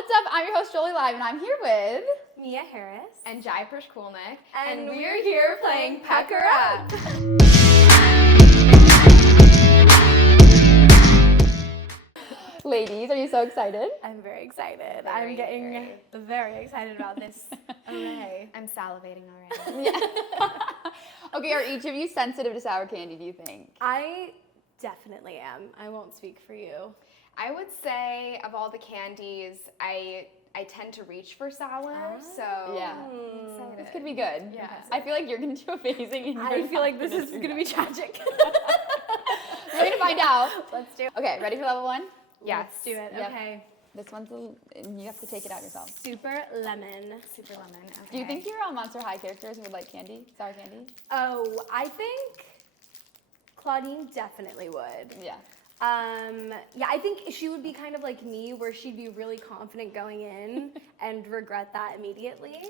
What's up? I'm your host, Jolie Live, and I'm here with Mia Harris. And Prishkulnik. And we're here playing Pack Her Up. Ladies, are you so excited? I'm very excited. I'm getting very excited about this array. I'm salivating already. Okay, are each of you sensitive to sour candy, do you think? I definitely am. I won't speak for you. I would say of all the candies, I tend to reach for sour, so Yeah. I'm excited. This could be good. Yeah. I feel like you're going to do amazing. And I you're feel like not this is do going to that. be tragic. We're going to find out. Let's do it. Okay, ready for level one? Yes. Let's do it. Yep. Okay. This one's, you have to take it out yourself. Super lemon. Super lemon. Okay. Do you think you're Monster High characters who would like candy, sour candy? Oh, I think Claudine definitely would. Yeah. Yeah, I think she would be kind of like me, where she'd be really confident going in and regret that immediately.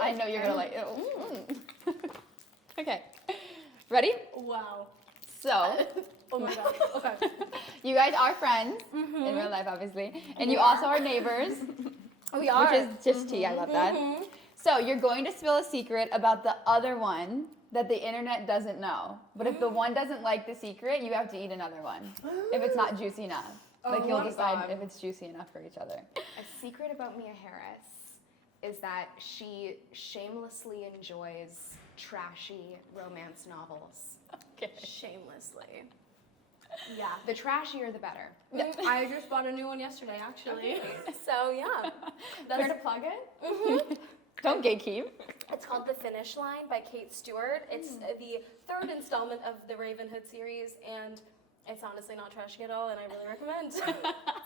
I know you're going to like it. Okay. Ready? Wow. So, Oh my god. Okay. you guys are friends in real life, obviously, and you also are neighbors, We are. which is just tea. I love that. So you're going to spill a secret about the other one that the internet doesn't know. But if the one doesn't like the secret, you have to eat another one. If it's not juicy enough, like Oh you'll my decide God. if it's juicy enough for each other. A secret about Mia Harris is that she shamelessly enjoys trashy romance novels. Okay. Shamelessly. Yeah. The trashier, the better. I just bought a new one yesterday, actually. So yeah. Care to plug it? Don't gatekeep. It's called The Finish Line by Kate Stewart. It's the third installment of the Ravenhood series, and it's honestly not trashy at all, and I really recommend.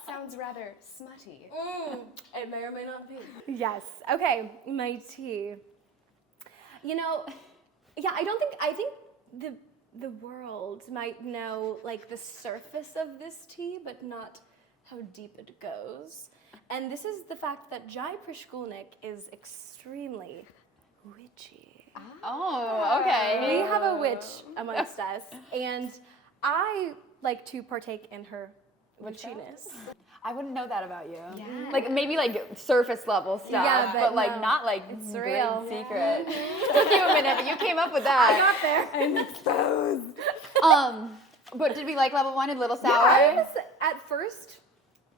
Sounds rather smutty. It may or may not be. Yes. Okay, my tea. You know, yeah, I think the world might know like the surface of this tea, but not how deep it goes. And this is the fact that Jai Prishkulnik is extremely witchy. Oh, okay. We have a witch amongst us, and I like to partake in her witchiness. I wouldn't know that about you. Yeah. Like maybe like surface level stuff, Yeah, but but like no, not like it's great real. secret. Took you a minute, but you came up with that. Got there. I'm exposed. But did we like level one? A little sour? I was at first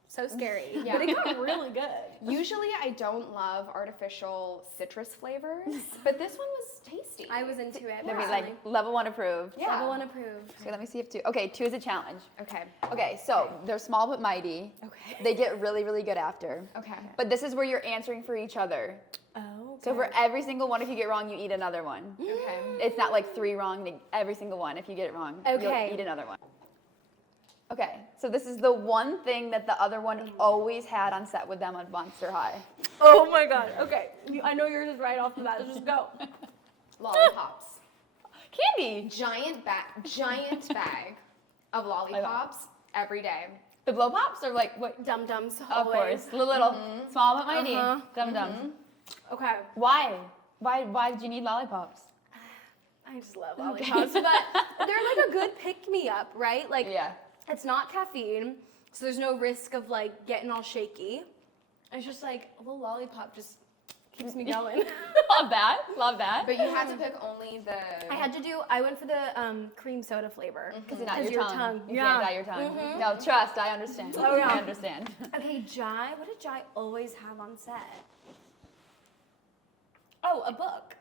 so scary, Yeah. but it got really good. Usually I don't love artificial citrus flavors, but this one was tasty. I was into it. Then we like level one approved. Yeah. Level one approved. So let me see if two. Okay, two is a challenge. Okay. Okay, so they're small but mighty. Okay. They get really, really good after. Okay. But this is where you're answering for each other. Oh. So for every single one, if you get wrong, you eat another one. Okay. It's not like three wrong, every single one. If you get it wrong, Okay. you'll eat another one. Okay, so this is the one thing that the other one always had on set with them on Monster High. Oh my god. Okay. I know yours is right off the bat. Let's just go. Lollipops. Candy! Giant bag of lollipops every day. The blow pops are like, what? Dum dums. Of course, the little, small but mighty, dum-dums. Okay. Why? Why did you need lollipops? I just love lollipops, but they're like a good pick me up, right? Like Yeah. it's not caffeine, so there's no risk of like getting all shaky. It's just like a little lollipop just keeps me going. Love that, love that. But you had to pick only the... I went for the cream soda flavor. Because you're not 'Cause your your tongue. tongue. You Yeah. can't dye your tongue. No, trust, I understand. Oh, yeah. I understand. Okay, Jai, what did Jai always have on set? Oh, a book.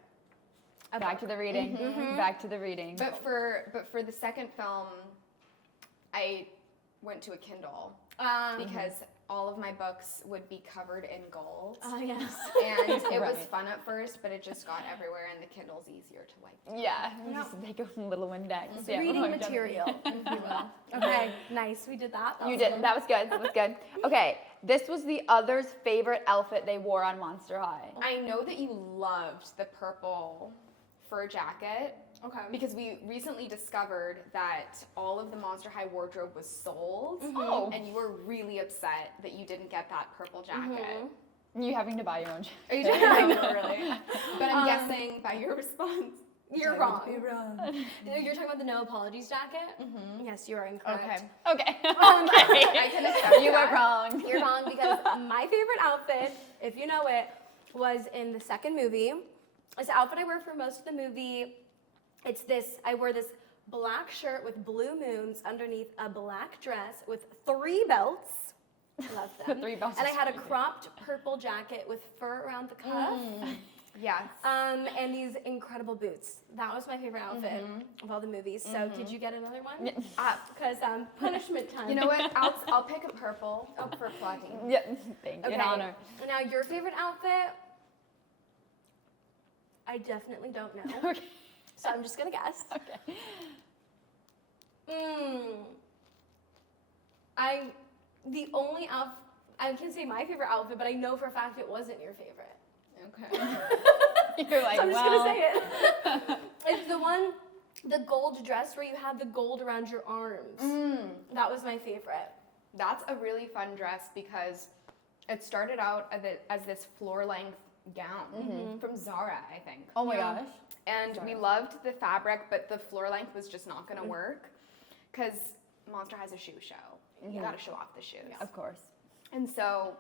Back to the reading. Back to the reading. But for the second film, I went to a Kindle because all of my books would be covered in gold. Oh, yes. And it was Right. fun at first, but it just got everywhere, and the Kindle's easier to wipe. Yeah, just make a little Windex. Yeah, Reading we've done it. material, if you will. Okay, nice. We did that. You did. That was good. That was good. Okay, this was the other's favorite outfit they wore on Monster High. I know that you loved the purple fur jacket Okay. because we recently discovered that all of the Monster High wardrobe was sold. Oh. And you were really upset that you didn't get that purple jacket. You having to buy your own. Are you doing I that? know, really. But I'm guessing by your response, You're wrong. You're talking about the no apologies jacket? Mm-hmm. Yes, you are incorrect. Okay. I can accept You that. are wrong. You're wrong because my favorite outfit, if you know it, was in the second movie. It's the outfit I wear for most of the movie. It's this, I wear this black shirt with blue moons underneath a black dress with 3 belts. Love them. 3 belts. And I had a cropped purple jacket with fur around the cuff. Yes. And these incredible boots. That was my favorite outfit of all the movies. So did you get another one? Because punishment time. You know what? I'll pick a purple for Claudine. Yeah, thank you. Okay. In honor. Now your favorite outfit? I definitely don't know. Okay. So I'm just gonna guess. Okay. The only outfit, I can say my favorite outfit, but I know for a fact it wasn't your favorite. Okay. You're like, So I'm just well. gonna say it. It's the gold dress where you have the gold around your arms. That was my favorite. That's a really fun dress because it started out as this floor-length gown from Zara, I think. Oh my gosh. And we loved the fabric, but the floor length was just not going to work because Monster has a shoe show. You got to show off the shoes. Of course. And so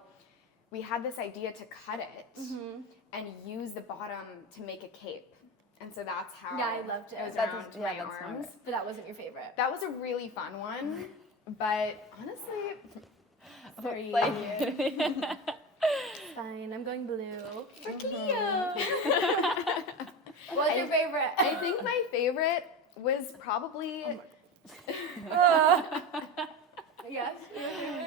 we had this idea to cut it and use the bottom to make a cape. And so that's how Yeah, I loved it. it was That's around that's my smart. arms. But that wasn't your favorite. That was a really fun one, but honestly, Very Like, fine. I'm going blue. For Cleo. What's your favorite? I think my favorite was probably Yes.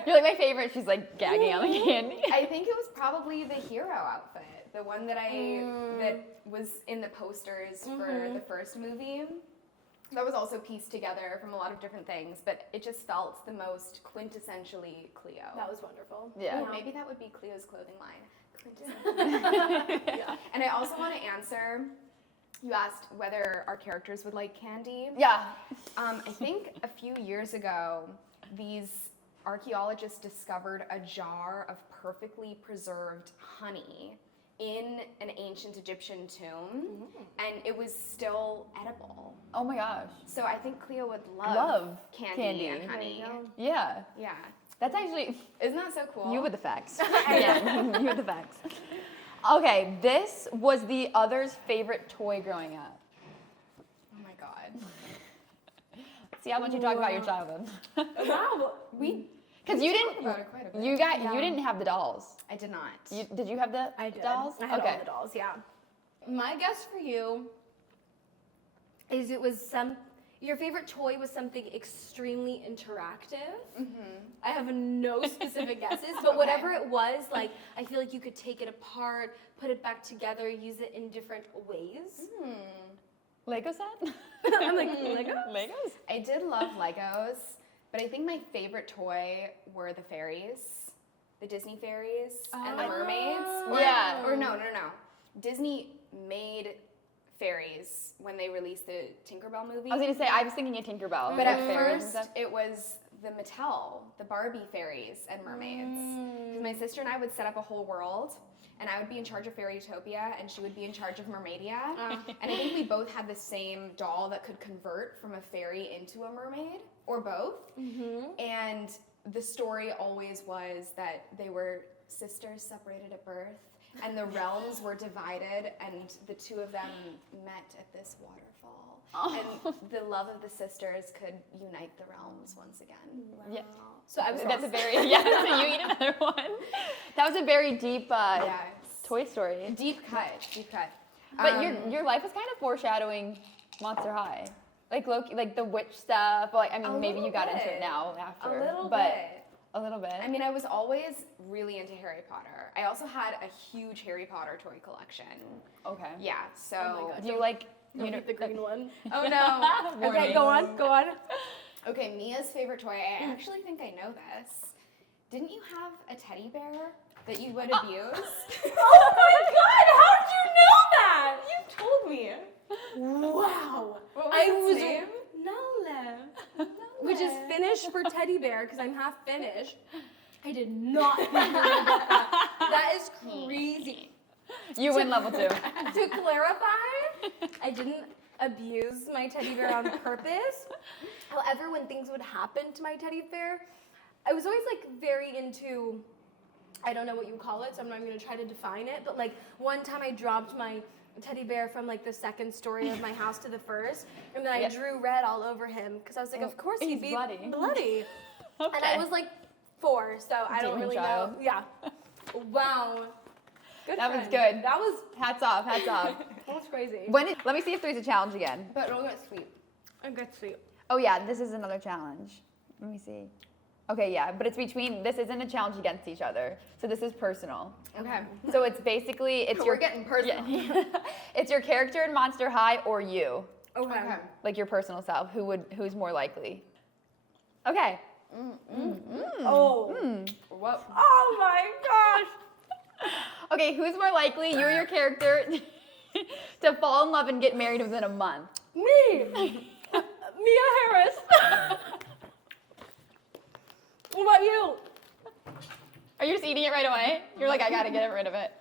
you're like my favorite. She's like gagging on the candy. I think it was probably the hero outfit, the one that that was in the posters for the first movie. That was also pieced together from a lot of different things, but it just felt the most quintessentially Cleo. That was wonderful. Yeah. Ooh, maybe that would be Cleo's clothing line. Quintessentially. Yeah. And I also want to answer. You asked whether our characters would like candy. Yeah. I think a few years ago, these archaeologists discovered a jar of perfectly preserved honey in an ancient Egyptian tomb, and it was still edible. Oh my gosh. So I think Cleo would Love love candy and candy. honey. Yeah. Yeah. That's actually Isn't that so cool? you with the facts. Yeah, you with the facts. Okay, this was the other's favorite toy growing up. Oh my god. See how much you talk about your childhood. Wow. Because you talk didn't. about it quite a bit. You didn't have the dolls. I did not. Did you have the I did. dolls? I had okay. all the dolls, yeah. My guess for you is your favorite toy was something extremely interactive. I have no specific guesses, but whatever it was, like, I feel like you could take it apart, put it back together, use it in different ways. Lego set? I'm like, Lego? Legos? I did love Legos, but I think my favorite toy were the fairies, the Disney fairies and the mermaids. Yeah. Or no. Disney made fairies when they released the Tinkerbell movie. I was gonna say I was thinking of Tinkerbell. But at fairies and first, stuff. it was the Mattel, the Barbie fairies and mermaids. 'Cause my sister and I would set up a whole world, and I would be in charge of Fairytopia, and she would be in charge of Mermaidia. And I think we both had the same doll that could convert from a fairy into a mermaid, or both. And the story always was that they were sisters separated at birth, and the realms were divided, and the two of them met at this waterfall. And the love of the sisters could unite the realms once again. Yeah. So I was That's a very so you eat another one. That was a very deep Yes. Toy Story. Deep cut. But your life was kind of foreshadowing Monster High. Like Loki, like the witch stuff. Like I mean, A maybe you little got into bit. it now after. A little but bit. A little bit. I mean, I was always really into Harry Potter. I also had a huge Harry Potter toy collection. Okay. Yeah, so. Oh my God. Do you like Don't eat the green one. Oh no. Okay, go on. Okay, Mia's favorite toy. I actually think I know this. Didn't you have a teddy bear that you would abuse? Oh my God, how did you know that? You told me. Wow. What was I its was name? Nala. Which is Finnish for teddy bear because I'm half Finnish. I did not think you would get that. That is crazy. You win level 2. To clarify, I didn't abuse my teddy bear on purpose. However, when things would happen to my teddy bear, I was always like very into, I don't know what you call it, so I'm not even gonna try to define it, but like one time I dropped my teddy bear from like the second story of my house to the first, and then I drew red all over him because I was like, of course he'd be bloody. Okay. And I was like 4, so I don't really know. Yeah. Wow. Good That friend. was good. That was Hats off. that was crazy. Let me see if three's a challenge again. But it'll get sweet. A good sleep. Oh yeah, this is another challenge. Let me see. Okay, yeah, but it's between, this isn't a challenge against each other. So this is personal. Okay. So it's basically, We're getting personal. Yeah. It's your character in Monster High or you. Okay. Like your personal self. Who's more likely? Okay. Oh. What? Oh my gosh. Okay, who's more likely, you or your character, to fall in love and get married within a month? Me. Mia Harris. What about you? Are you just eating it right away? You're like, I gotta get rid of it.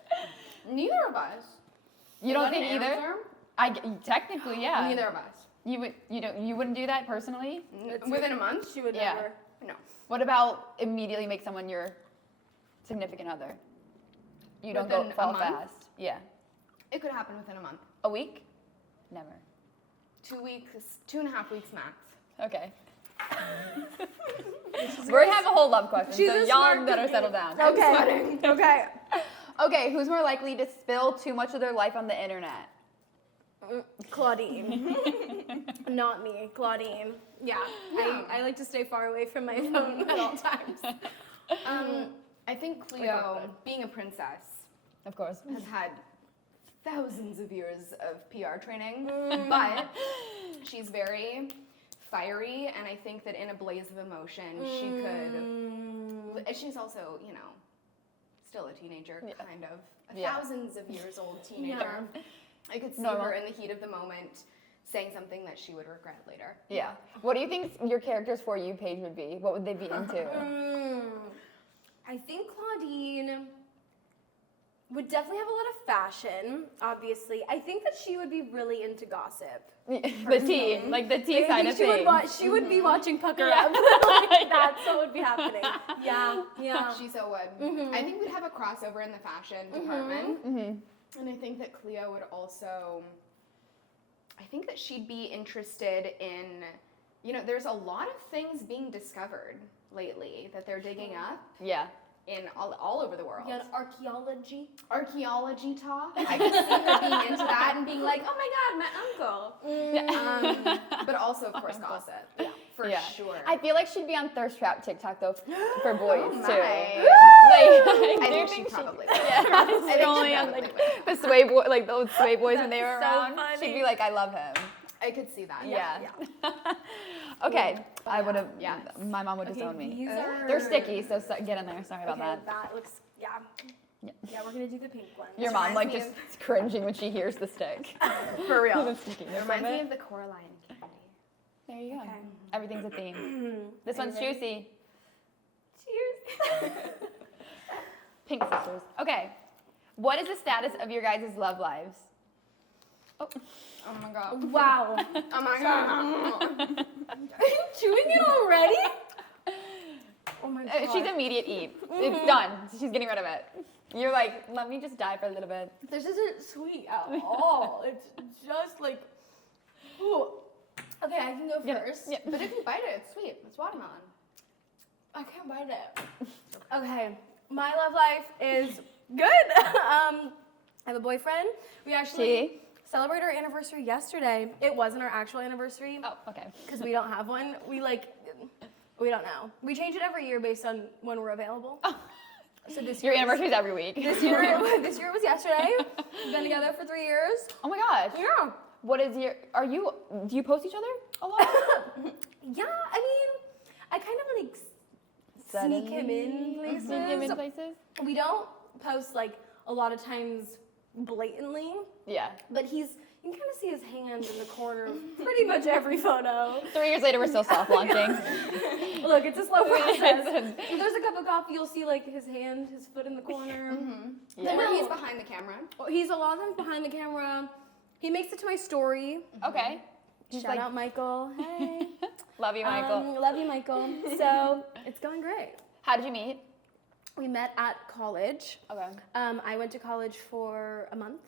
Neither of us. You don't Is that think an either? answer? Technically, yeah. Neither of us. You wouldn't do that personally? Within a month? She would Yeah. never. No. What about immediately make someone your significant other? You don't go Within a fall month? fast. Yeah. It could happen within a month. A week? Never. 2 weeks, 2.5 weeks max. Okay. We're gonna have a whole love question, She's so a y'all smart better cookie. settle down. Okay. Okay. Okay, who's more likely to spill too much of their life on the internet? Claudine. Not me. Claudine. Yeah. I like to stay far away from my phone at all times. I think Cleo, being a princess, Of course. has had thousands of years of PR training, but she's very fiery, and I think that in a blaze of emotion, she could. And she's also, still a teenager, kind of. Thousands of years old teenager. I could see her in the heat of the moment saying something that she would regret later. Yeah. What do you think your character's For You page would be? What would they be into? I think Claudine would definitely have a lot of fashion, obviously. I think that she would be really into gossip. The tea, like the tea side of things. She would be watching Pucker Up. Like, that's what would be happening. Yeah, yeah. She so would. I think we'd have a crossover in the fashion department. And I think that Cleo would also, I think that she'd be interested in, there's a lot of things being discovered lately that they're digging up. Yeah. In all over the world. Yeah, archaeology. Archaeology talk. I could see her being into that and being like, oh my God, my uncle. But also, of course, gossip. Yeah, for sure. I feel like she'd be on Thirst Trap TikTok though for boys too. I think she probably would. Yeah, I think she only on probably like the sway boy, like those sway boys when they were so around. funny. She'd be like, I love him. I could see that. Yeah. Okay, I would have. Yeah, my mom would disown me. They're sticky, so get in there. Sorry about that. That looks, yeah, we're gonna do the pink one. Your mom like just cringing when she hears the stick. For real. The stickiness It of reminds me it. of the Coraline candy. There you go. Everything's a theme. This one's juicy. Cheers. Pink sisters. Okay, what is the status of your guys' love lives? Oh. Oh my God. Wow. Oh my God. Are you chewing it already? Oh my God. She's immediate eat. It's done. She's getting rid of it. You're like, let me just die for a little bit. This isn't sweet at all. It's just like, ooh. Okay, I can go first. Yeah. But if you bite it, it's sweet. It's watermelon. I can't bite it. Okay, my love life is good. I have a boyfriend. We actually celebrated our anniversary yesterday. It wasn't our actual anniversary. Oh, okay. Because we don't have one. We don't know. We change it every year based on when we're available. Oh. So this Your year anniversary's every week. This year it was yesterday. We've been together for 3 years. Oh my gosh. Yeah. What is do you post each other a lot? Yeah, I mean, I kind of like sneak him in places. Sneak him in places? We don't post like a lot of times blatantly. Yeah. But you can kind of see his hand in the corner of pretty much every photo. 3 years later, we're still soft launching. Look, it's a slow process. If there's a cup of coffee, you'll see like his hand, his foot in the corner. Then when he's behind the camera. He's a lot of times behind the camera. He makes it to my story. Okay. He's Shout out Michael. Hey. Love you, Michael. Love you, Michael. So it's going great. How did you meet? We met at college. Okay. I went to college for a month.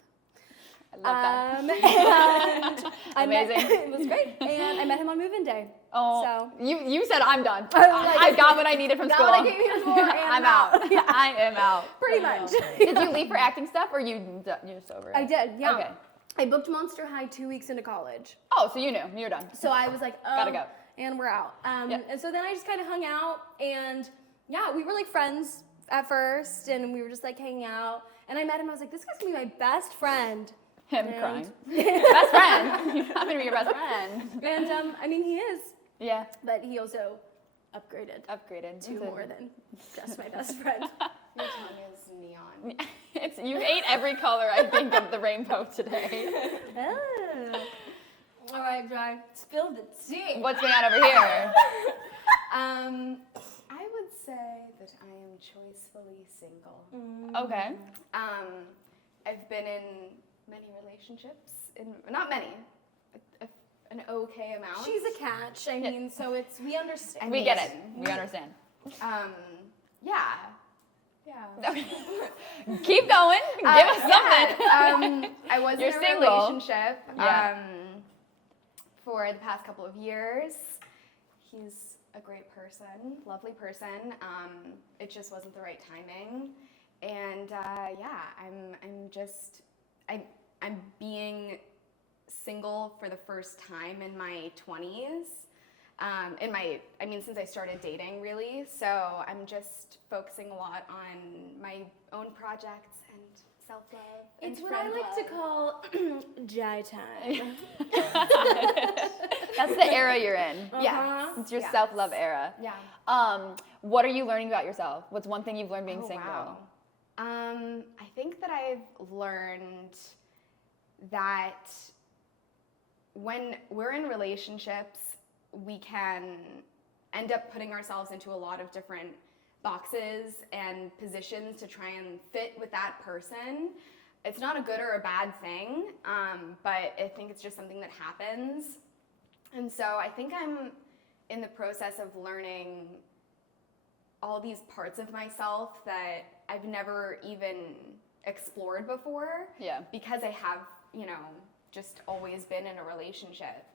I love that. And I met- Amazing. it was great. And I met him on move-in day. Oh, So you said I'm done. Like, I got what I needed from got school. what I came here for, and I'm out. Yeah. I am out. Pretty much. Did you leave for acting stuff, or you're just over it? I did, yeah. Okay. I booked Monster High 2 weeks into college. Oh, so you knew. You're done. So I was like, oh, Gotta go. And we're out. Yeah. And so then I just kind of hung out, and yeah, we were like friends at first, and we were just like hanging out. And I met him. I was like, this guy's gonna be my best friend. Him And- crying. Best friend. I'm gonna be your best friend. And I mean, he is, Yeah. but he also upgraded Upgraded. to more than just my best friend. Your tongue is neon. You ate every color I think of the rainbow today. Oh. All right, Jai, spill the tea. What's going on over here? I would say that I am choicefully single. Okay. I've been in many relationships, not many, an okay amount. She's a catch. I mean, so it's we understand. We get it. We understand. Yeah. Keep going. Give us something. I was You're in a single. relationship Yeah. for the past couple of years. He's a great person, lovely person. It just wasn't the right timing, and I'm being single for the first time in my 20s. Since I started dating, really. So I'm just focusing a lot on my own projects and self-love. It's and what I friend like to love. call Jai time. That's the era you're in. Yeah. It's your Yes. self-love era. Yeah. What are you learning about yourself? What's one thing you've learned being Oh, single? wow. I think that I've learned that when we're in relationships, we can end up putting ourselves into a lot of different boxes and positions to try and fit with that person. It's not a good or a bad thing, but I think it's just something that happens. And so I think I'm in the process of learning all these parts of myself that I've never even explored before. Yeah. Because I have, just always been in a relationship.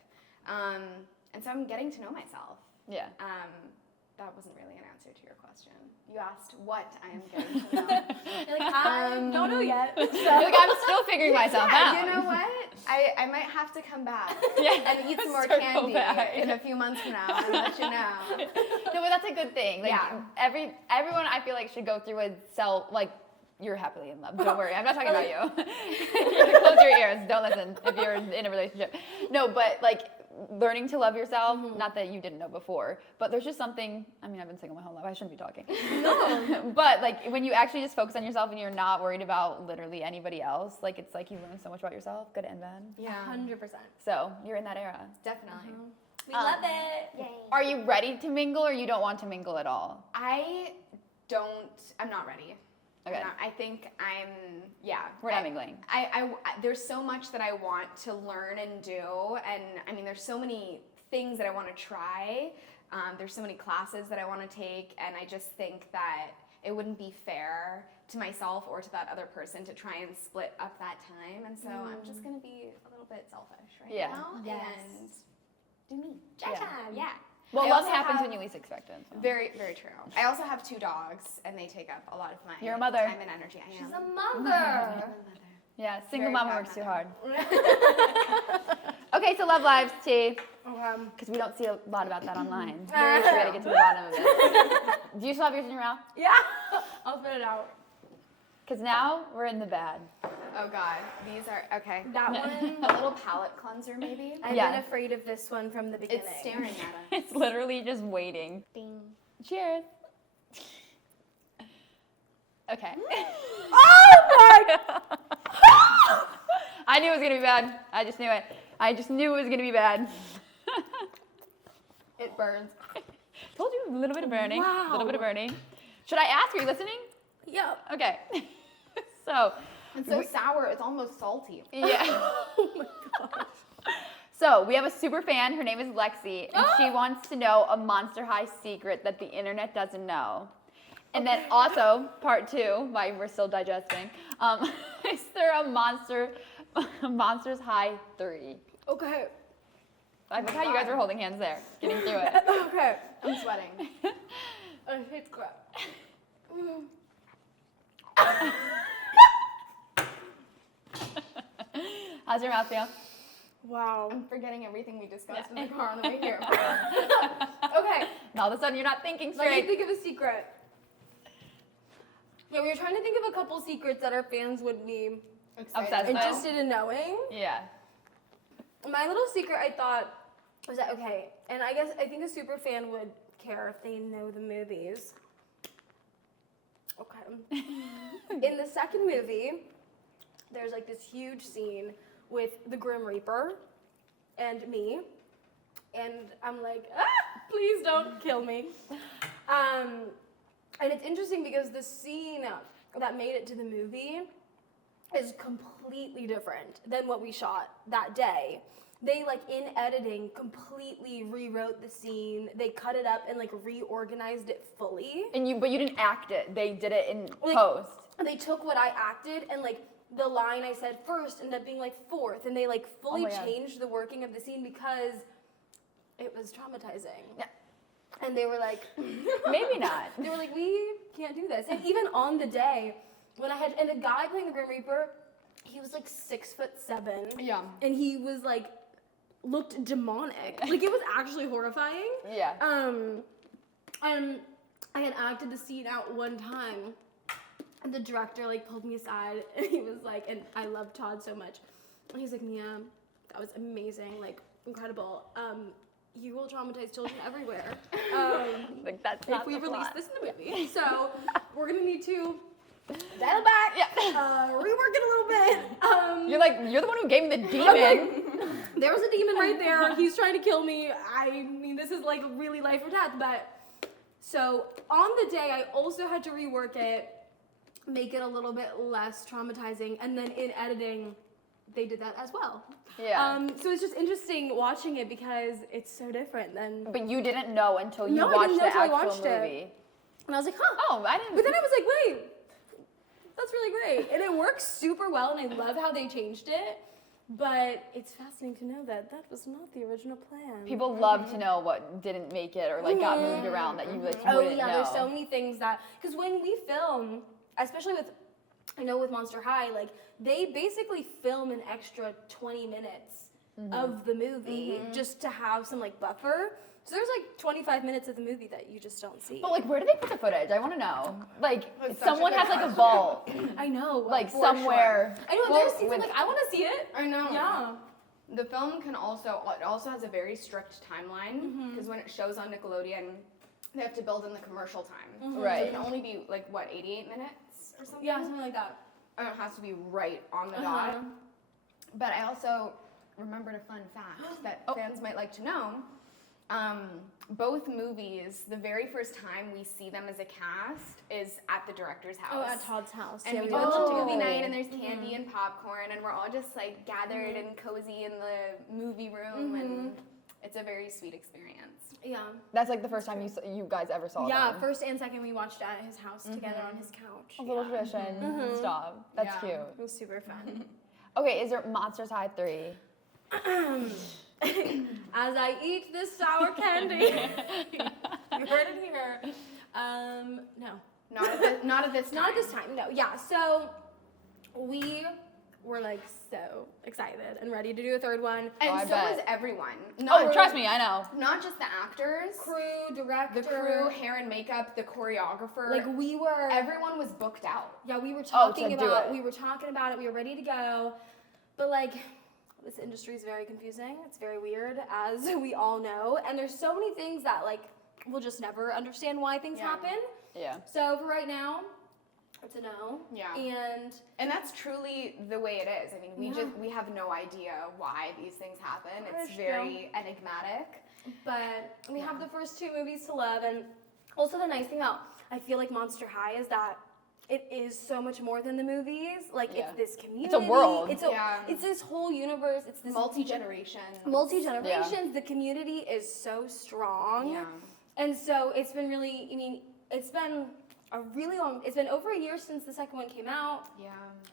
And so I'm getting to know myself. Yeah. That wasn't really an answer to your question. You asked what I am getting to know. You're like, I don't know yet. So. You're like, I'm still figuring myself out. You know what? I might have to come back and eat some more Circle candy back. in a few months from now and let you know. No, but that's a good thing. Like, Yeah. everyone I feel like should go through you're happily in love. Don't worry. I'm not talking about you. You close your ears. Don't listen if you're in a relationship. No, but learning to love yourself, not that you didn't know before, but there's just something, I've been single my whole life. I shouldn't be talking. No. But when you actually just focus on yourself and you're not worried about literally anybody else, it's like you learn so much about yourself, good and bad. Yeah, 100%. So you're in that era. definitely. We love it. Yay. Are you ready to mingle or you don't want to mingle at all? I'm not ready. Okay. I think We're not mingling. There's so much that I want to learn and do, and there's so many things that I want to try. There's so many classes that I want to take, and I just think that it wouldn't be fair to myself or to that other person to try and split up that time, and so I'm just gonna be a little bit selfish right now Yes. and do me. Jai Yeah. time. Yeah. Well, I love also happens have- when you least expect it. So. Very, very true. I also have 2 dogs, and they take up a lot of my You're a mother. time and energy. I am. She's a mother. Yeah, single Very mama proud works too mother. hard. Okay, so love lives, T. Okay. Because we don't see a lot about that online. We gotta get to the bottom of it. Do you still have yours in your mouth? Yeah. I'll spit it out. Because now we're in the bad. Oh God, these are okay. That one. A little palate cleanser, maybe. I've Yeah. been afraid of this one from the beginning. It's staring at us. It's literally just waiting. Ding. Cheers. Okay. Oh my! I knew it was gonna be bad. I just knew it. I just knew it was gonna be bad. It burns. Told you, a little bit of burning. A Wow. little bit of burning. Should I ask? Are you listening? Yeah. Okay. So, It's so sour, it's almost salty. Yeah. Oh my gosh. So we have a super fan. Her name is Lexi, and she wants to know a Monster High secret that the internet doesn't know. And then also, part 2, while we're still digesting, is there a Monsters High 3? Okay. I like how you guys were holding hands there, getting through it. Okay. I'm sweating. I hate crap. How's your mouth feel? Wow. I'm forgetting everything we discussed in the car on the way here. Okay. And all of a sudden, you're not thinking Let me straight. think of a secret. Yeah, we were trying to think of a couple secrets that our fans would be Obsessed with. interested in knowing. Yeah. My little secret, I thought, was that okay? And I think a super fan would care if they know the movies. Okay. In the second movie, there's like this huge scene with the Grim Reaper and me, and I'm like, please don't kill me. And it's interesting because the scene that made it to the movie is completely different than what we shot that day. They, like, in editing, completely rewrote the scene. They cut it up and, like, reorganized it fully. But you didn't act it. They did it in Like, post. They took what I acted and, like, the line I said first ended up being, like, fourth. And they, like, fully my God. changed the working of the scene because it was traumatizing. Yeah. And they were like, Maybe not. They were like, we can't do this. And even on the day, when and the guy playing the Grim Reaper, he was like 6'7". Yeah. And he was like, looked demonic. Like, it was actually horrifying. Yeah. And I had acted the scene out one time, and the director like pulled me aside, and he was like, and I love Todd so much, and he's like, Mia, that was amazing, like incredible. You will traumatize children everywhere. Like, that's If not we the release plot. this in the movie, so we're gonna need to dial it back, rework it a little bit. You're the one who gave me the demon. There was a demon right there. He's trying to kill me. I mean, this is like really life or death. But so on the day, I also had to rework it, make it a little bit less traumatizing, and then in editing, they did that as well. Yeah. So it's just interesting watching it because it's so different than. But you didn't know until you No, I watched didn't know the till I actual watched it. movie. And I was like, huh. Oh, I didn't. But then I was like, wait, that's really great. And it works super well, and I love how they changed it. But it's fascinating to know that that was not the original plan. People love to know what didn't make it or like got moved around that you like wouldn't know. There's so many things that, because when we film, especially with, I know with Monster High, like they basically film an extra 20 minutes of the movie just to have some like buffer. So there's like 25 minutes of the movie that you just don't see. But like, where do they put the footage? I want to know. Like, That's such someone a has good like a question. vault, I know. like for somewhere. Sure. I know. Well, There's scenes I'm with- like, I want to see it. I know. Yeah. The film it also has a very strict timeline because when it shows on Nickelodeon, they have to build in the commercial time. So Right. it can only be like, what, 88 minutes or something? Yeah, something like that. And it has to be right on the dot. But I also remembered a fun fact that fans might like to know. Both movies, the very first time we see them as a cast is at the director's house. Oh, at Todd's house. And Yeah, we we go watched it to movie together. night and there's candy and popcorn and we're all just like gathered and cozy in the movie room and it's a very sweet experience. Yeah. That's like the first time you guys ever saw Yeah, them. first and second we watched at his house together on his couch. A little tradition. Stop. That's Yeah. cute. It was super fun. Okay, is there Monsters High 3? As I eat this sour candy. You heard it here. No. Not at this time. Not at this time, no. Yeah, so we were like so excited and ready to do a third one. And Oh, I so was bet. everyone. Oh, trust me, I know. Not just the actors, Crew, director. the crew, hair and makeup, the choreographer. Like we were. everyone was booked out. Yeah, we were to talking do about. it. We were talking about it. We were ready to go, but like. This industry is very confusing. It's very weird, as we all know. And there's so many things that like we'll just never understand why things Yeah. happen. Yeah. So for right now, it's a no. Yeah. And that's truly the way it is. I mean, we have no idea why these things happen. It's Gosh, very enigmatic. but we have the first two movies to love, and also the nice thing about I feel like Monster High is that it is so much more than the movies. Like Yeah. it's this community. It's a world. It's this whole universe. It's this multi-generations. multi-generations. The community is so strong. Yeah. And so it's been really, I mean, it's been it's been over a year since the second one came out. Yeah.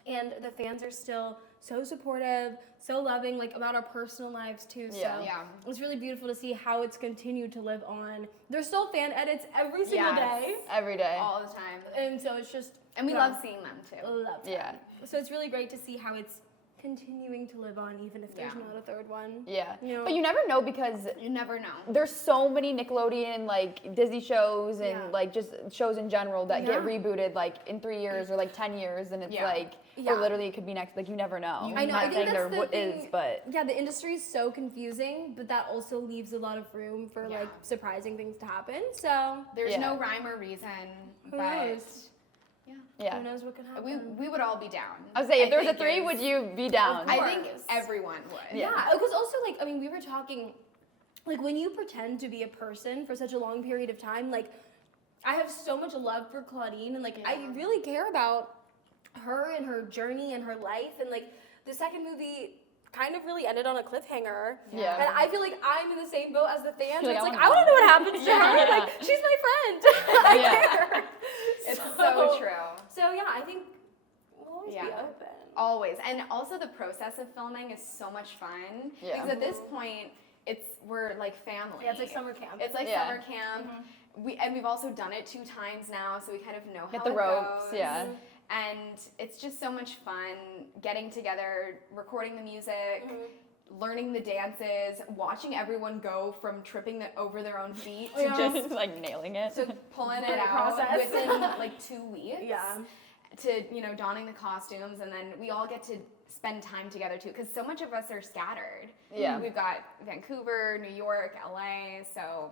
And the fans are still so supportive, so loving, like about our personal lives too. Yeah. So Yeah. it's really beautiful to see how it's continued to live on. There's still fan edits every single Yes. day. Every day. All the time. And so it's just And we wow. love seeing them too. Love that. Yeah. So it's really great to see how it's continuing to live on, even if there's Yeah. not a third one. Yeah. You know? But you never know because You never know. there's so many Nickelodeon like Disney shows and Yeah. like just shows in general that get Yeah. rebooted like in 3 years or like 10 years and it's Yeah. like Yeah. or literally it could be next, like you never know. I know, I Not think saying that's there the is, thing. but Yeah, the industry is so confusing, but that also leaves a lot of room for Yeah. like surprising things to happen. So There's Yeah. no rhyme or reason, Who but knows? yeah. Who knows what can happen? we would all be down. I would say if there was a think 3, it's- would you be down? I think course. everyone would. Yeah. Yeah, because also like I mean we were talking like when you pretend to be a person for such a long period of time, like I have so much love for Claudine and like I Yeah. really care about her and her journey and her life and like the second movie kind of really ended on a cliffhanger. Yeah. And I feel like I'm in the same boat as the fans. You're It's like, like I I wanna want to know what happens to Yeah. her. Like she's my friend. I Yeah. care. It's so true. So yeah, I think we'll always be Yeah. open. Always. And also the process of filming is so much fun. Yeah. Because at this point, we're like family. Yeah, it's like summer camp. It's like Yeah. summer camp. We've also done it 2 times now, so we kind of know Hit how the it ropes, goes. yeah. And it's just so much fun getting together, recording the music, learning the dances, watching everyone go from tripping over their own feet to just like nailing it. to pulling it Learning out process. within like 2 weeks. Yeah. To, you know, donning the costumes, and then we all get to spend time together too, because so much of us are scattered. Yeah. We've got Vancouver, New York, LA, so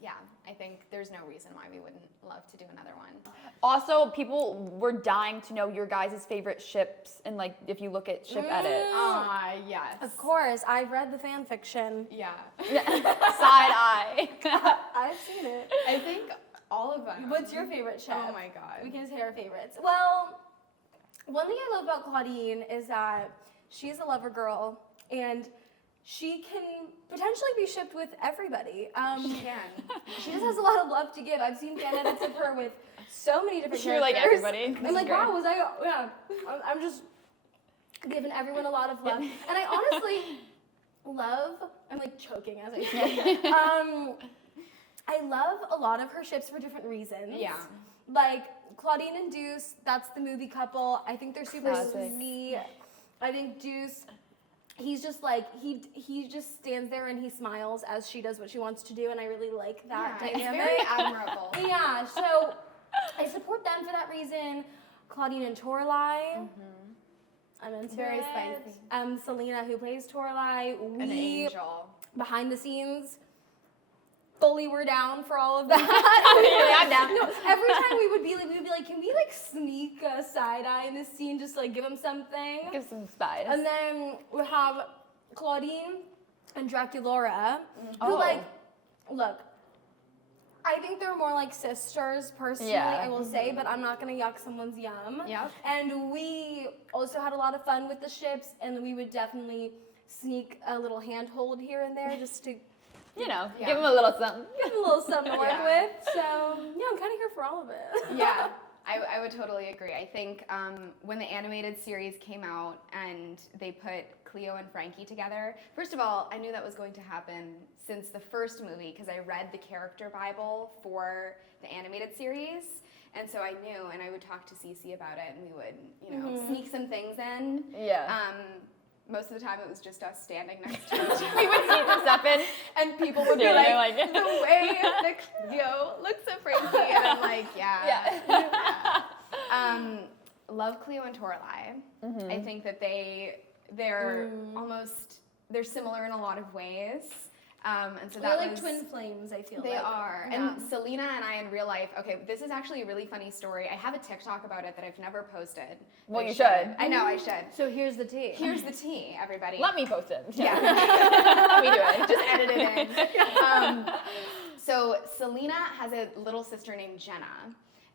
yeah, I think there's no reason why we wouldn't love to do another one. Also, people were dying to know your guys' favorite ships and like if you look at ship edits. Yes. Of course, I've read the fan fiction. Yeah. Side eye. I've seen it. I think all of them. What's your favorite ship? Oh my god. We can say our favorites. Well, one thing I love about Claudine is that she's a lover girl and she can potentially be shipped with everybody. She can. She just has a lot of love to give. I've seen fan edits of her with so many different You're like characters. everybody. This I'm is like, great. wow, was I? Yeah, I'm just giving everyone a lot of love, and I honestly love. I'm like choking as I say. I love a lot of her ships for different reasons. Yeah. Like Claudine and Deuce, that's the movie couple. I think they're super Classic. sweet. I think Deuce, he's just like he just stands there and he smiles as she does what she wants to do, and I really like that Yeah, dynamic. it's very admirable. Yeah, so I support them for that reason. Claudine and Torlai. I'm into Very it. spicy. Selena, who plays Torlai, An we angel. behind the scenes fully were down for all of that. Yeah, I'm down. No, every time we would be like, can we like sneak a side eye in this scene, just like give them something? Give some spice. And then we have Claudine and Draculaura, who Oh. like, look, I think they're more like sisters personally, Yeah. I will say, but I'm not gonna yuck someone's yum. Yep. And we also had a lot of fun with the ships, and we would definitely sneak a little handhold here and there just to you know, Yeah. give them a little something. give them a little something to work Yeah. with. So yeah, I'm kind of here for all of it. Yeah, I would totally agree. I think when the animated series came out and they put Cleo and Frankie together, first of all, I knew that was going to happen since the first movie because I read the character Bible for the animated series. And so I knew, and I would talk to Cece about it, and we would, you know, sneak some things in. Yeah. Most of the time, it was just us standing next to each other. We would sneak some stuff in. And people would Yeah, be they're like, like- the way that Cleo looks at Frankie, and I'm like, yeah. Love Cleo and Torlai. I think that they're almost, they're similar in a lot of ways. And so They're that like was, twin flames, I feel they like. are. Yeah. And Selena and I in real life, okay, this is actually a really funny story. I have a TikTok about it that I've never posted. Well, I you should. I know, I should. So here's the tea. Here's the tea, everybody. Let me post it. Yeah. Let me do it. Just edit it in. So Selena has a little sister named Jenna,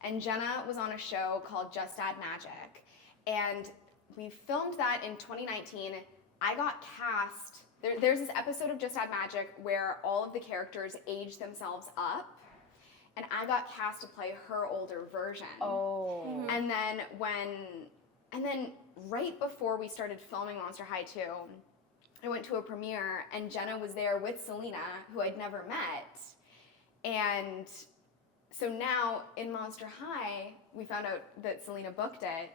and Jenna was on a show called Just Add Magic. And we filmed that in 2019. I got cast. There's this episode of Just Add Magic where all of the characters age themselves up, and I got cast to play her older version. Oh. And then right before we started filming Monster High 2, I went to a premiere, and Jenna was there with Selena, who I'd never met. And so now in Monster High, we found out that Selena booked it.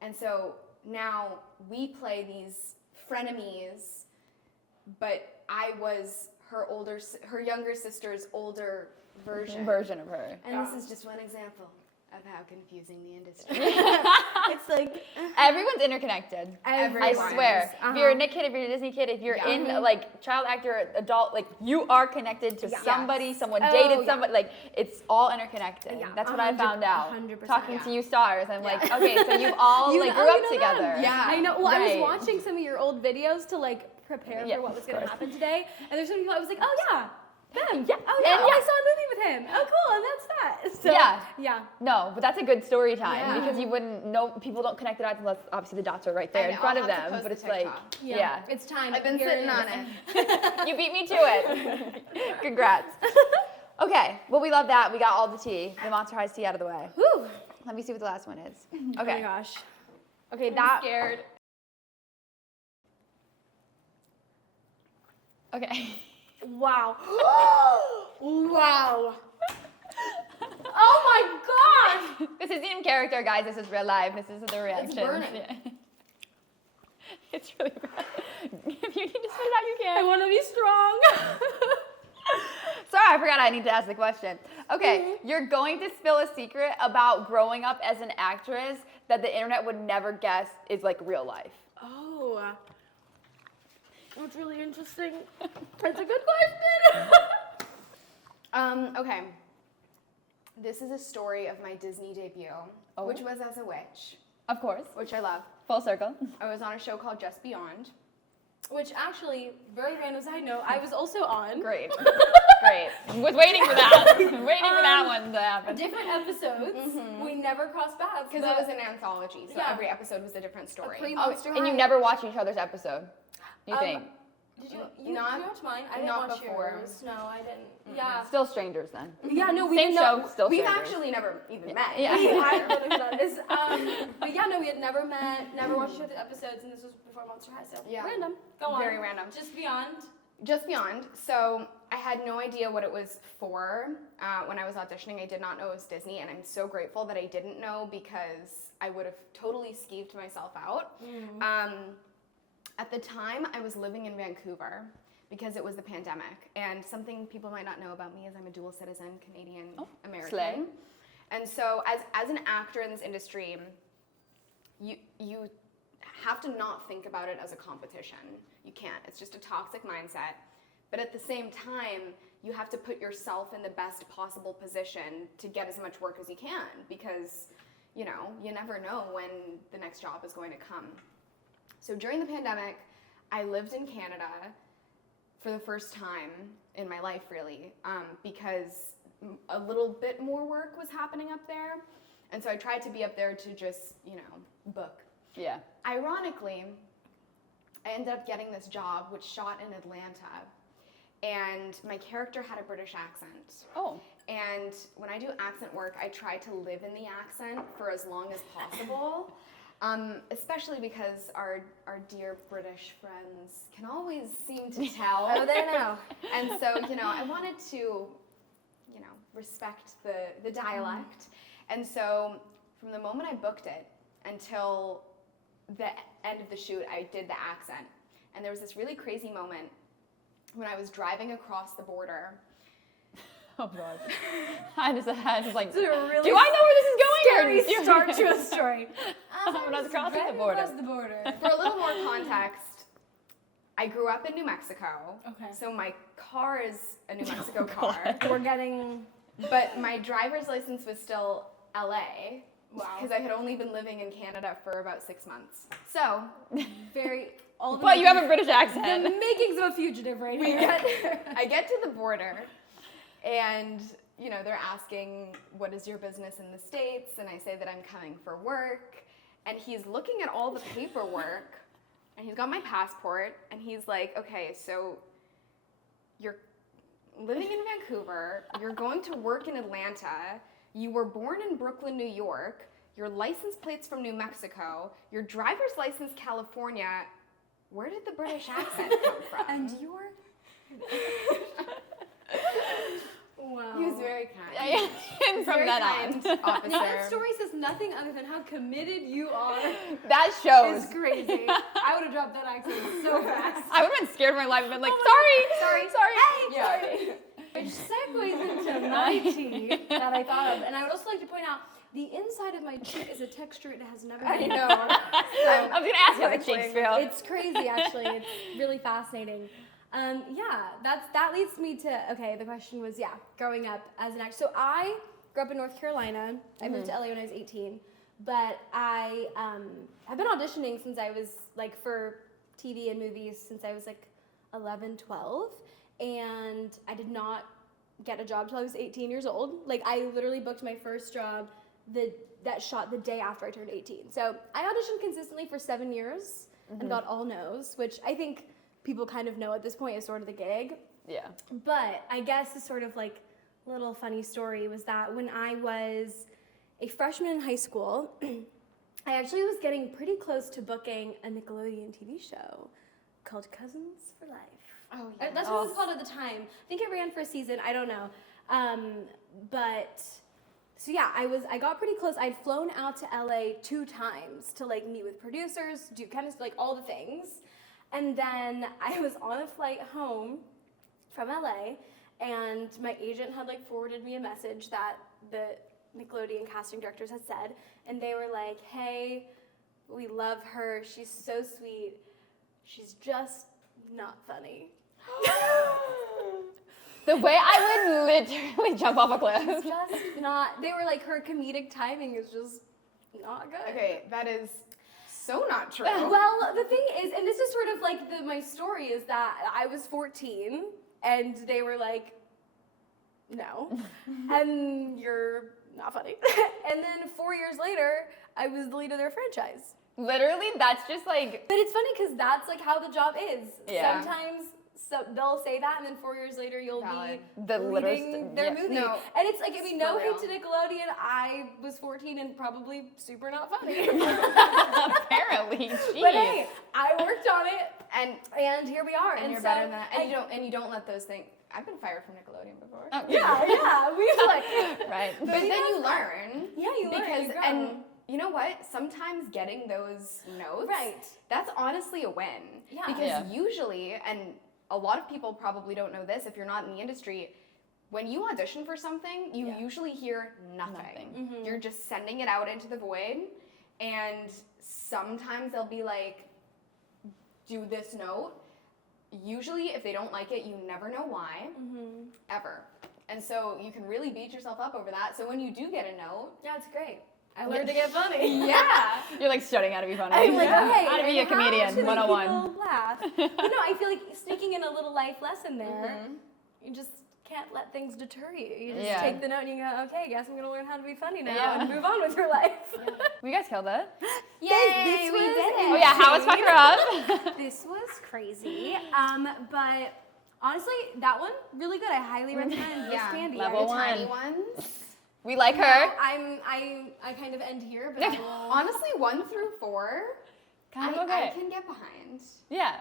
And so now we play these frenemies, but I was her younger sister's older version of her. And this is just one example of how confusing the industry It's like Everyone's interconnected. everyone I is. swear. If you're a Nick kid, if you're a Disney kid, if you're Yeah. in like child actor, adult, like you are connected to Yeah. somebody. Yes. Someone Oh, dated yeah. somebody. Like it's all interconnected. Yeah. That's what I found out. 100%. Talking Yeah. to you stars, I'm like, Yeah. okay, so you've all like grew you up know together. them. Yeah. I know. Well, I Right. was watching some of your old videos to like prepare Yeah, for what was of going to course. happen today, and there's some people I was like, oh yeah, them. Yeah. Oh yeah. And Oh, yeah. I saw a movie with him. Oh cool, and that's that. So, Yeah. Yeah. No, but that's a good story time Yeah. because you wouldn't know. People don't connect the dots unless obviously the dots are right there I in know, front I'll of have to them. post But the it's like, TikTok. yeah. It's time. I've been Here sitting it on is. it. You beat me to it. Congrats. Okay, well, we love that. We got all the tea, the Monster High's tea out of the way. Whew. Let me see what the last one is. Oh my Okay. gosh. Okay, I'm that. scared. Okay. Wow. Wow. Oh my gosh. This isn't in character, guys. This is real life. This is the reaction. burning. Yeah. It's really bad. If you need to spit it out, you I can. want to be strong. Sorry, I forgot I need to ask the question. Okay, you're going to spill a secret about growing up as an actress that the internet would never guess is like real life. Oh. That's really interesting. That's a good question. Okay. This is a story of my Disney debut, Oh. which was as a witch, Of course. which I love. Full circle. I was on a show called Just Beyond. Which actually, very random side note, I was also on. Great. Great. Was waiting for that. Waiting for that one to happen. Different episodes. We never crossed paths. Because it was an anthology, so Yeah. every episode was a different story. pre-Monster And you High. never watch each other's episode. You Um, think? Did you Not- did you watch mine? I didn't not watch before. yours. No, I didn't. Yeah. Still strangers then. Yeah, no, we Same didn't know. show, still We've strangers. actually never even met. Yeah. I don't know who that is. But yeah, no, we had never met, never watched each other's episodes, and this was before Monster High, so Yeah. random. Go on. Very random. Just Beyond. Just Beyond. So I had no idea what it was for when I was auditioning. I did not know it was Disney, and I'm so grateful that I didn't know because I would have totally skeeved myself out. At the time, I was living in Vancouver because it was the pandemic, and something people might not know about me is I'm a dual citizen, Canadian, American. slay. And so as an actor in this industry, you have to not think about it as a competition. You can't. It's just a toxic mindset. But at the same time, you have to put yourself in the best possible position to get as much work as you can because, you never know when the next job is going to come. So during the pandemic, I lived in Canada for the first time in my life, really, because a little bit more work was happening up there. And so I tried to be up there to just, book. Yeah. Ironically, I ended up getting this job, which shot in Atlanta, and my character had a British accent. Oh. And when I do accent work, I try to live in the accent for as long as possible, especially because our dear British friends can always seem to tell. Oh, they know. And so, I wanted to, respect the dialect. And so from the moment I booked it until the end of the shoot, I did the accent. And there was this really crazy moment when I was driving across the border. Oh god. I just like, It's a really do I know where this is going? scary start to a story. When I was crossing the driving border. across the border. For a little more context, I grew up in New Mexico. Okay. So my car is a New Mexico car. We're getting. But my driver's license was still LA. Wow. Because I had only been living in Canada for about 6 months. So, Very. All the But you have a makings- British accent. The makings of a fugitive right here. I get to the border, and you know, they're asking, what is your business in the States? And I say that I'm coming for work. And he's looking at all the paperwork, and he's got my passport, and he's like, okay, so you're living in Vancouver, you're going to work in Atlanta, you were born in Brooklyn, New York, your license plate's from New Mexico, your driver's license, California. Where did the British accent come from? And you're... Wow. He was very kind. And from Very then kind on. officer. That story says nothing other than how committed you are. That shows. It's crazy. I would have dropped that accent so fast. I would have been scared for my life and been like, sorry. Hey, Yeah. sorry. Which segues into my tea that I thought of. And I would also like to point out, the inside of my cheek is a texture it has never I been. know. I was going to ask you how the cheeks feel. It's crazy, actually. It's really fascinating. Yeah, that leads me to, okay, the question was, growing up as an actor. So I grew up in North Carolina. I moved to LA when I was 18. But I have been auditioning since I was, like, for TV and movies since I was, like, 11, 12. And I did not get a job till I was 18 years old. Like, I literally booked my first job that shot the day after I turned 18. So I auditioned consistently for 7 years and got all no's, which I think people kind of know at this point is sort of the gig. Yeah. But I guess the sort of like little funny story was that when I was a freshman in high school, I actually was getting pretty close to booking a Nickelodeon TV show called Cousins for Life. Oh, yeah. That's what it was called at the time. I think it ran for a season, I don't know. But so yeah, I got pretty close. I'd flown out to LA 2 times to like meet with producers, do chemistry, like all the things. And then I was on a flight home from LA, and my agent had like forwarded me a message that the Nickelodeon casting directors had said, and they were like, hey, we love her, she's so sweet, she's just not funny. The way I would literally jump off a cliff. It's just not, they were like, her comedic timing is just not good. Okay, that is so not true. Well, the thing is, and this is sort of like my story is that I was 14 and they were like, no, and you're not funny. And then 4 years later, I was the lead of their franchise. Literally, that's just like... But it's funny because that's like how the job is. Yeah. Sometimes they'll say that, and then 4 years later you'll Valid. The be literal reading their movie. No, And it's like, I mean, no for hate to real. Nickelodeon. I was 14 and probably super not funny. Apparently, jeez. But hey, I worked on it, And and here we are. and you're so better than that. And I- you don't let those things. I've been fired from Nickelodeon before. Oh, Yeah, we like. Right. But then you learn. Yeah, you learn, Because you grow. and you know what? Sometimes getting those notes, Right. that's honestly a win. Yeah. Because Yeah. usually, and a lot of people probably don't know this if you're not in the industry, when you audition for something, you usually hear nothing. You're just sending it out into the void, and sometimes they'll be like, do this note. Usually, if they don't like it, you never know why, ever. And so you can really beat yourself up over that. So when you do get a note, Yeah, it's great. I learned to get funny. yeah. You're like studying how to be funny. I'm like, okay, How to be a and comedian, how to make 101. people laugh. But no, I feel like sneaking in a little life lesson there. You just can't let things deter you. You just Yeah. take the note and you go, okay, guess I'm gonna learn how to be funny now Yeah. and move on with your life. You guys killed it. Yay, This we was did it. Oh yeah, how was fucking her up? This was crazy. But honestly, that one really good. I highly recommend this candy. Level The one. tiny ones. We like her. I kind of end here, but I will. Honestly, 1 through 4, Kind of I okay. can get behind. Yeah.